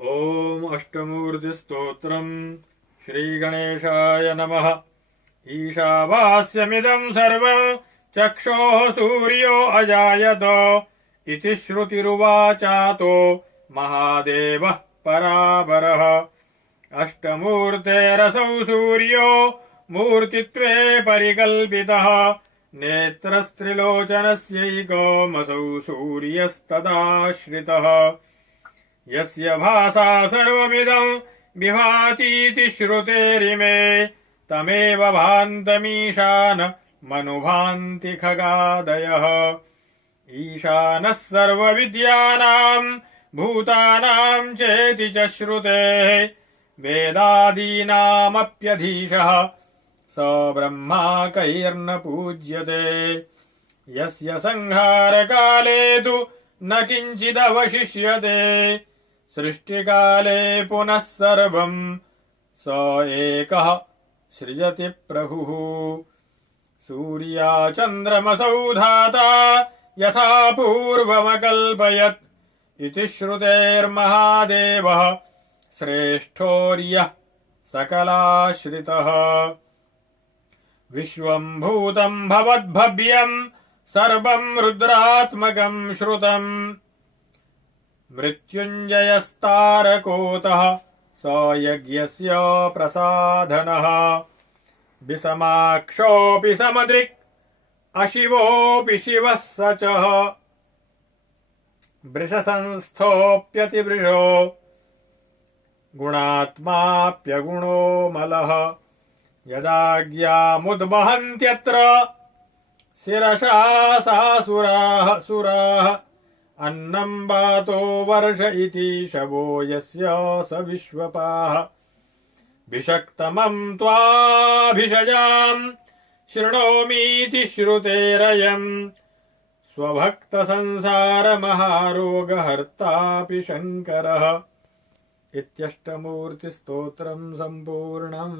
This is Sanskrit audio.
ओम अष्टमूर्तिस्तोत्रम् श्रीगणेशाय नमः। ईशावास्यमिदं सर्वं चक्षोः सूर्यो अजायत इति श्रुतिरुवाचातो महादेवः परावरः। अष्टमूर्तेरसौ सूर्यो मूर्तित्वे परिकल्पितः। नेत्रस्त्रिलोचनस्यैकमसौ सूर्यस्तदाश्रितः। यस्य भासा सर्वमिदं विभातीति श्रुतेरिमे तमेव भान्तमीशान मनुभान्ति खगादयः। ईशानः सर्वविद्यानां भूतानां चेति च श्रुतेः वेदादीनामप्यधीशः स ब्रह्मा कैर्न पूज्यते। यस्य संहारकाले तु न किञ्चिदवशिष्यते सृष्टिकाले पुनः सर्वं स एकः सृजति प्रभुः। सूर्याचन्द्रमसौ धाता यथा पूर्वमकल्पयत् इति श्रुतेर्महादेवः श्रेष्ठोर्यः सकलाश्रितः। विश्वं भूतं भवद्भव्यं सर्वं रुद्रात्मकं श्रुतम् मृत्युञ्जयस्तारकोतः स यज्ञस्य प्रसाधनः। विषमाक्षोऽपि समदृक् अशिवोऽपि शिवः स च वृषसंस्थोऽप्यतिवृषो गुणात्माप्यगुणो मलः। यदाज्ञामुद्वहन्त्यत्र शिरसा सुराः अन्नं वातो वर्ष इति शवो यस्य स विश्वपाः। विषक्तमं त्वाभिषजां शृणोमीति श्रुतेरयम् स्वभक्तसंसारमहारोगहर्तापि शङ्करः। इत्यष्टमूर्तिस्तोत्रं सम्पूर्णम्।